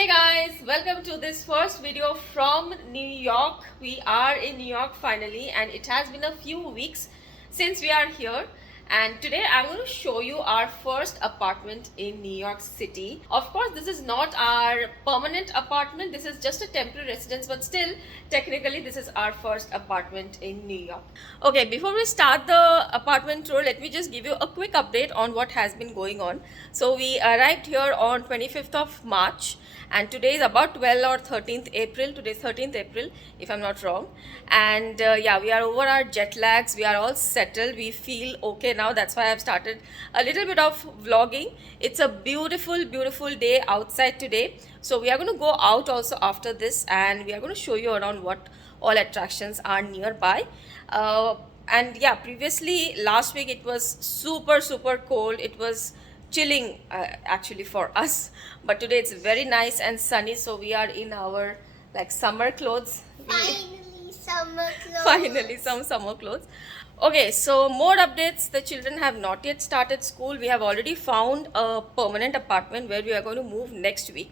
Hey guys, welcome to this first video from New York. We are in New York finally, and it has been a few weeks since we are here. And today I'm going to show you our first apartment in New York City. Of course, this is not our permanent apartment. This is just a temporary residence, but still, technically, this is our first apartment in New York. Okay, before we start the apartment tour, let me just give you a quick update on what has been going on. So we arrived here on 25th of March. And today is about 12th or 13th April. Today is 13th April, if I'm not wrong. And yeah, we are over our jet lags. We are all settled. We feel okay now. That's why I've started a little bit of vlogging. It's a beautiful, beautiful day outside today. So we are going to go out also after this, and we are going to show you around what all attractions are nearby. And yeah, previously last week it was super cold. It was chilling actually for us, but today it's very nice and sunny, so we are in our like summer clothes. Finally, summer clothes. Finally some summer clothes. Okay, so more updates. The children have not yet started school. We have already found a permanent apartment where we are going to move next week,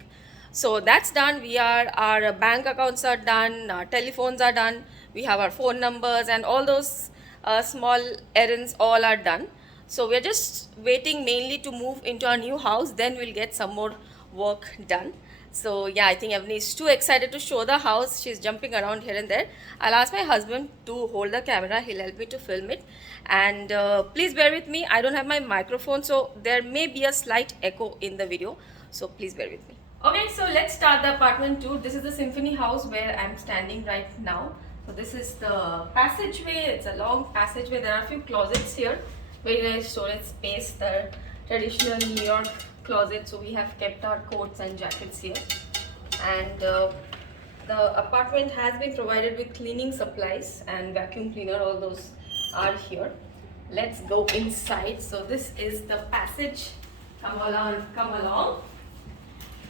so that's done. Our bank accounts are done, our telephones are done, we have our phone numbers, and all those small errands all are done. So we're just waiting mainly to move into our new house, then we'll get some more work done. So yeah, I think Evni is too excited to show the house. She's jumping around here and there. I'll ask my husband to hold the camera. He'll help me to film it. And please bear with me. I don't have my microphone, so there may be a slight echo in the video. So please bear with me. Okay, so let's start the apartment tour. This is the Symphony House where I'm standing right now. So this is the passageway. It's a long passageway. There are a few closets here. Very nice storage space, the traditional New York closet. So we have kept our coats and jackets here, and the apartment has been provided with cleaning supplies and vacuum cleaner. All those are here. Let's go inside. So this is the passage. Come along.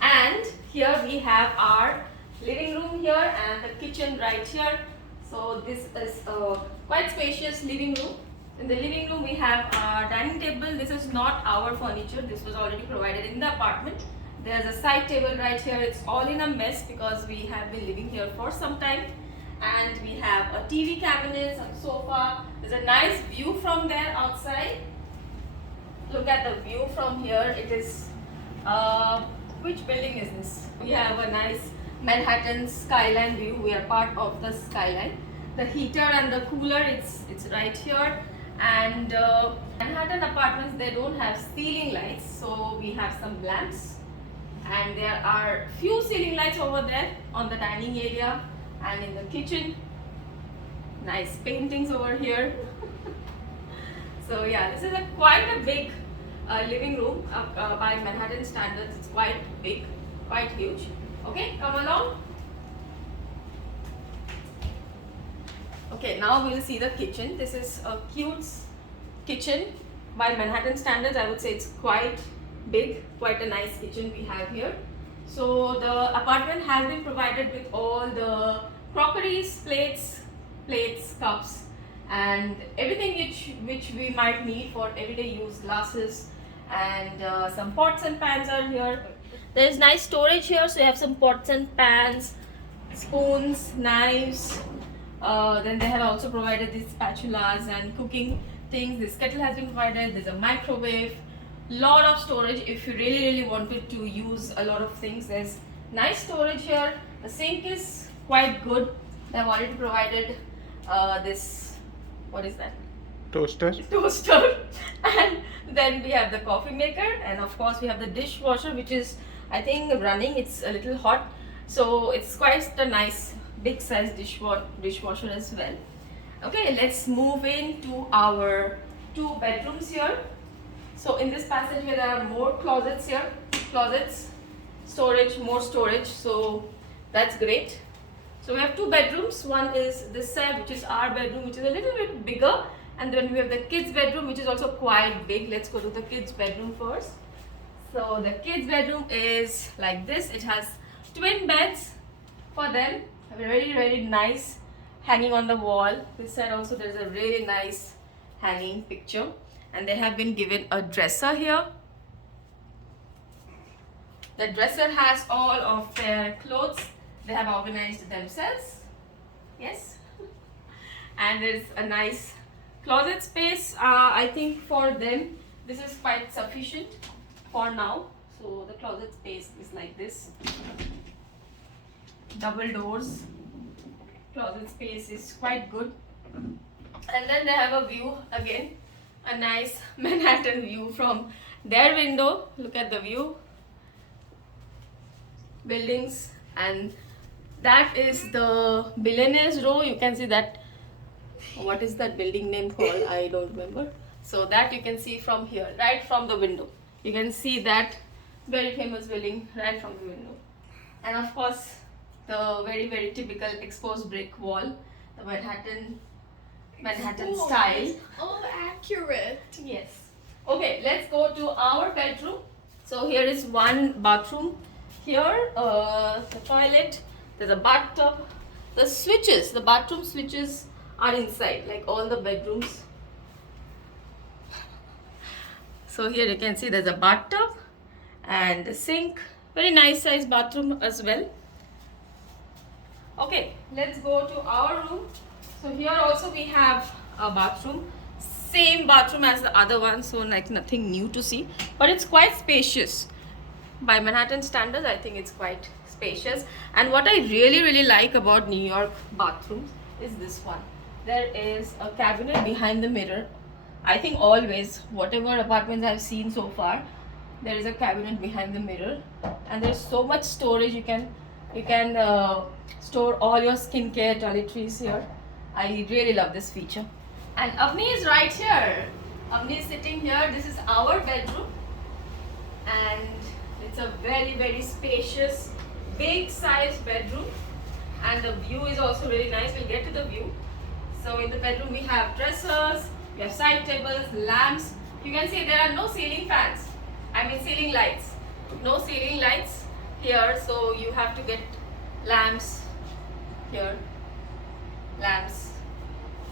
And here we have our living room here and the kitchen right here. So this is a quite spacious living room. In the living room we have our dining table. This is not our furniture. This was already provided in the apartment. There's a side table right here. It's all in a mess because we have been living here for some time. And we have a TV cabinet, some sofa. There's a nice view from there outside. Look at the view from here. It is, which building is this? We have a nice Manhattan skyline view. We are part of the skyline. The heater and the cooler, it's right here. And Manhattan apartments, they don't have ceiling lights, so we have some lamps, and there are few ceiling lights over there on the dining area and in the kitchen. Nice paintings over here. So yeah, this is quite a big living room by Manhattan standards. It's quite big, quite huge. Okay, come along. Okay, now we'll see the kitchen. This is a cute kitchen by Manhattan standards. I would say it's quite big, quite a nice kitchen we have here. So the apartment has been provided with all the crockeries, plates, cups, and everything which we might need for everyday use. Glasses and some pots and pans are here. There is nice storage here, so you have some pots and pans, spoons, knives. Then they have also provided these spatulas and cooking things. This kettle has been provided. There's a microwave. Lot of storage if you really wanted to use a lot of things. There's nice storage here. The sink is quite good. They have already provided this, what is that? Toaster. And then we have the coffee maker, and of course we have the dishwasher, which is I think running. It's a little hot, so it's quite a nice big size dishwasher as well. Okay, let's move into our two bedrooms here. So in this passageway there are more closets here. Storage, more storage, so that's great. So we have two bedrooms. One is this side, which is our bedroom, which is a little bit bigger, and then we have the kids bedroom, which is also quite big. Let's go to the kids bedroom first. So the kids bedroom is like this. It has twin beds for them. Very nice hanging on the wall. This side also there's a really nice hanging picture, and they have been given a dresser here. The dresser has all of their clothes. They have organized themselves. Yes. And there's a nice closet space. I think for them this is quite sufficient for now. So the closet space is like this. Double doors. Closet space is quite good. And then they have a view again. A nice Manhattan view from their window. Look at the view. Buildings, and that is the billionaires row. You can see that. What is that building name called? I don't remember. So that you can see from here, right from the window. You can see that very famous building right from the window. And of course, the very typical exposed brick wall, the Manhattan style. Oh, accurate. Yes. Okay, let's go to our bedroom. So here is one bathroom. Here, the toilet. There's a bathtub. The bathroom switches are inside, like all the bedrooms. So here you can see there's a bathtub and a sink. Very nice size bathroom as well. Okay, let's go to our room. So here also we have a bathroom. Same bathroom as the other one, so like nothing new to see. But it's quite spacious. By Manhattan standards, I think it's quite spacious. And what I really like about New York bathrooms is this one. There is a cabinet behind the mirror. I think always, whatever apartments I've seen so far, there is a cabinet behind the mirror, and there's so much storage. You can store all your skincare, toiletries here. I really love this feature. And Avni is right here. Avni is sitting here. This is our bedroom, and it's a very spacious, big size bedroom, and the view is also really nice. We'll get to the view. So in the bedroom we have dressers, we have side tables, lamps. You can see there are no ceiling fans. I mean ceiling lights. No ceiling lights here, so you have to get lamps here. Lamps.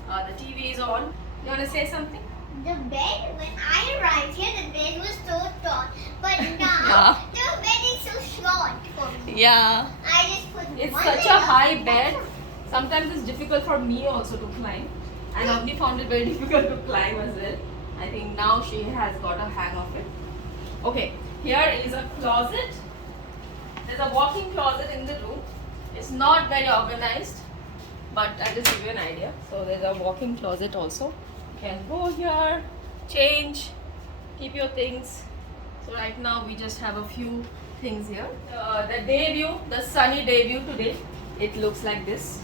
The TV is on. You want to say something? The bed, when I arrived here, the bed was so tall. But now, the bed is so short for me. Yeah. I just put It's one such leg a up. high bed. Sometimes it's difficult for me also to climb. And Avni found it very difficult to climb as well. I think now she has got a hang of it. Okay, here is a closet. There's a walk-in closet in the room. It's not very organized, but I'll just give you an idea. So there's a walk-in closet also. You can go here, change, keep your things. So right now we just have a few things here. The day view, the sunny day view today, it looks like this.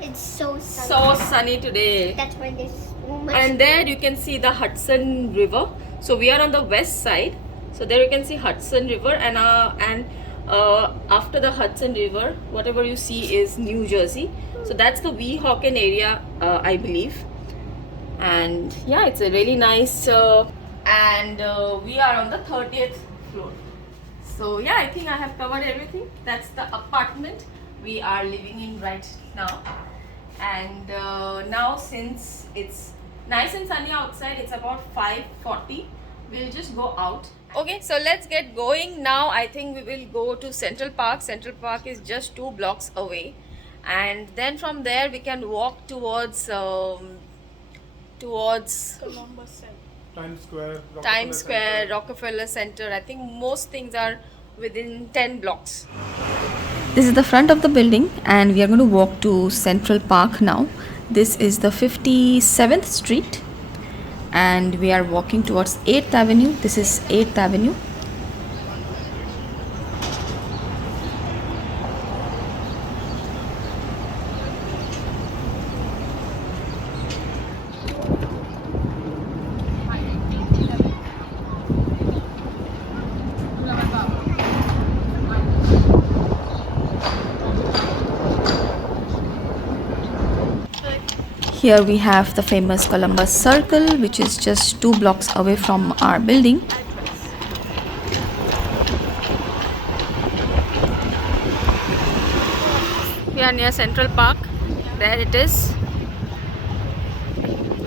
It's so sunny. So sunny today. That's why there's so much. And there you can see the Hudson River. So we are on the west side. So there you can see Hudson River, and after the Hudson River, whatever you see is New Jersey. So that's the Weehawken area, I believe. And yeah, it's a really nice. And we are on the 30th floor. So yeah, I think I have covered everything. That's the apartment we are living in right now. And now since it's nice and sunny outside, it's about 5:40. We'll just go out. Okay, so let's get going now. I think we will go to Central Park. Central Park is just 2 blocks away, and then from there we can walk towards Columbus side. Times Square, Rockefeller Center. I think most things are within 10 blocks. This is the front of the building, and we are going to walk to Central Park now. This is the 57th Street, and we are walking towards 8th Avenue. This is 8th Avenue. Here we have the famous Columbus Circle, which is just 2 blocks away from our building. We are near Central Park. There it is.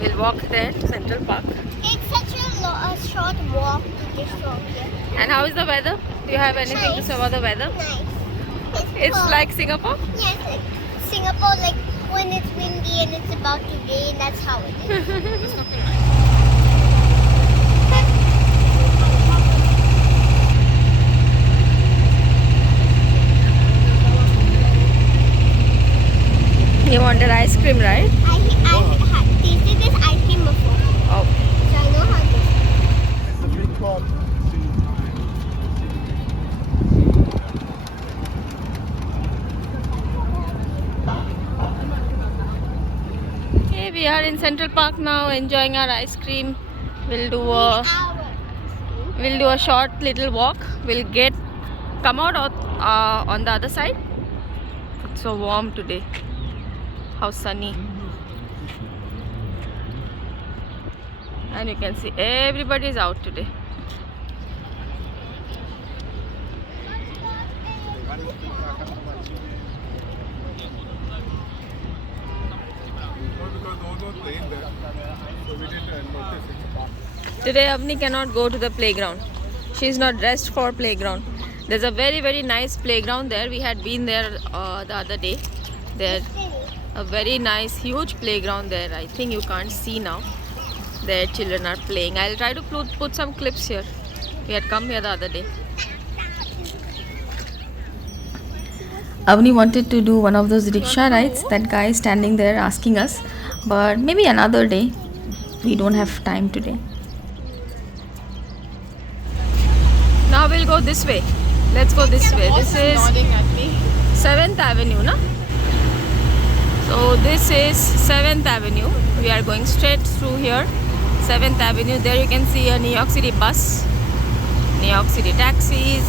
We'll walk there to Central Park. It's such a short walk to this from here. And how is the weather? Do you have anything to say about the weather? Nice. It's cold. like Singapore? Yes, like Singapore, like when it's windy and it's about to rain, that's how it is. You wanted ice cream, right? I had tasted this ice cream before, Oh. so I know how it is. The big pot. Okay, we are in Central Park now, enjoying our ice cream. We'll do a short little walk. We'll come out on the other side. It's so warm today. How sunny. And you can see everybody is out today. Because those were playing there, so we didn't notice it. Today Avni cannot go to the playground. She is not dressed for playground. There's a very nice playground there. We had been there the other day. There, a very nice huge playground there. I think you can't see now. There children are playing. I'll try to put some clips here. We had come here the other day. Avni wanted to do one of those rickshaw rides. That guy is standing there asking us, but maybe another day. We don't have time today. Now we'll go this way. Let's go this way. This is 7th Avenue, na? So this is 7th Avenue. We are going straight through here. 7th Avenue. There you can see a New York City bus, New York City taxis.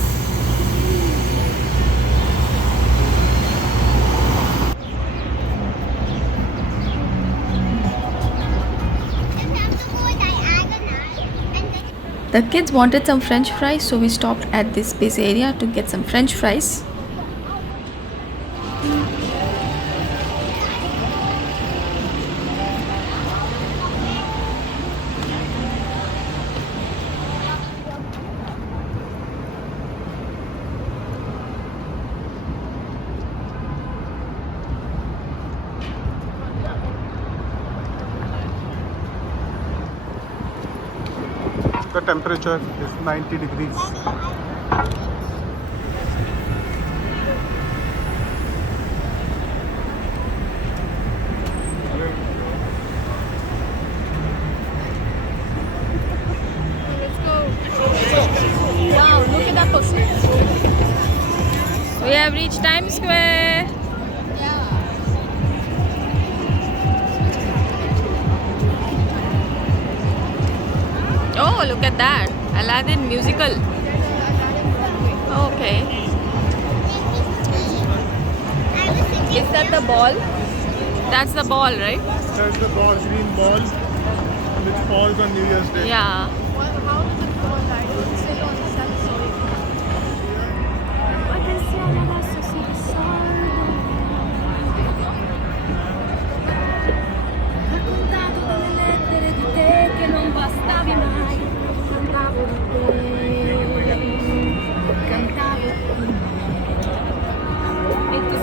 The kids wanted some French fries, so we stopped at this busy area to get some French fries. The temperature is 90 degrees. Wow, look at that person. We have reached Times Square. Oh, look at that. Aladdin musical. Okay. Is that the ball? That's the ball, right? There's the ball, green ball, which falls on New Year's Day. Yeah.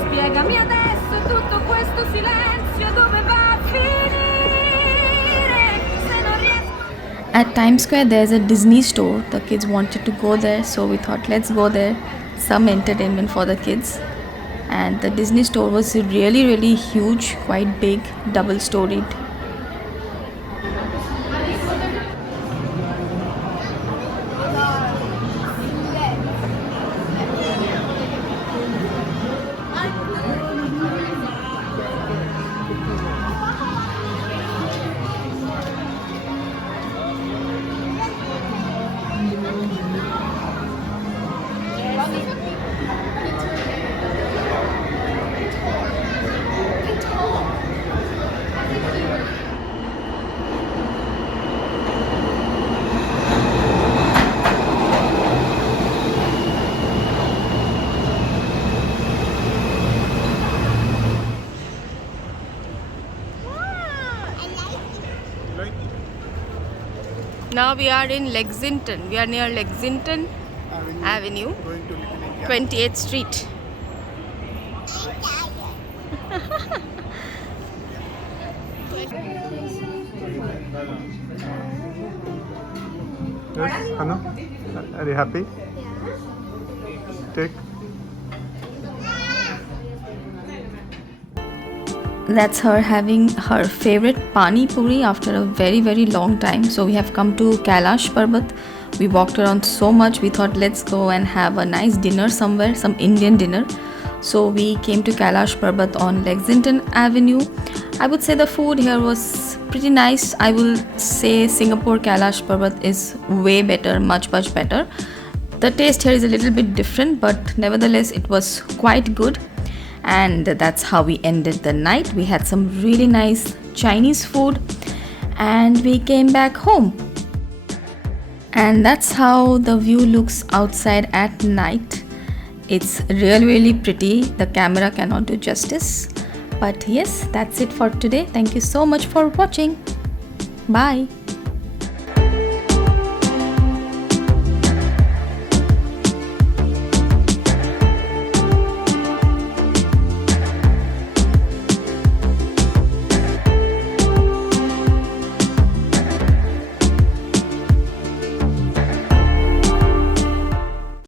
Spiegami adesso tutto questo silenzio dove va a finire se non riesco. At Times Square there's a Disney store. The kids wanted to go there, so we thought let's go there. Some entertainment for the kids. And the Disney store was really huge, quite big, double storied. Now we are in Lexington. We are near Lexington. Avenue, Going to Little India. 28th Street. Yes, Hanu? Are you happy? Take. That's her having her favorite pani puri after a very long time. So we have come to Kailash Parbat. We walked around so much, we thought let's go and have a nice dinner somewhere, some Indian dinner. So we came to Kailash Parbat on Lexington Avenue. I would say the food here was pretty nice. I will say Singapore Kailash Parbat is way better, much better. The taste here is a little bit different, but nevertheless it was quite good. And that's how we ended the night. We had some really nice Chinese food and we came back home. And that's how the view looks outside at night. It's really pretty. The camera cannot do justice. But yes, that's it for today. Thank you so much for watching. Bye.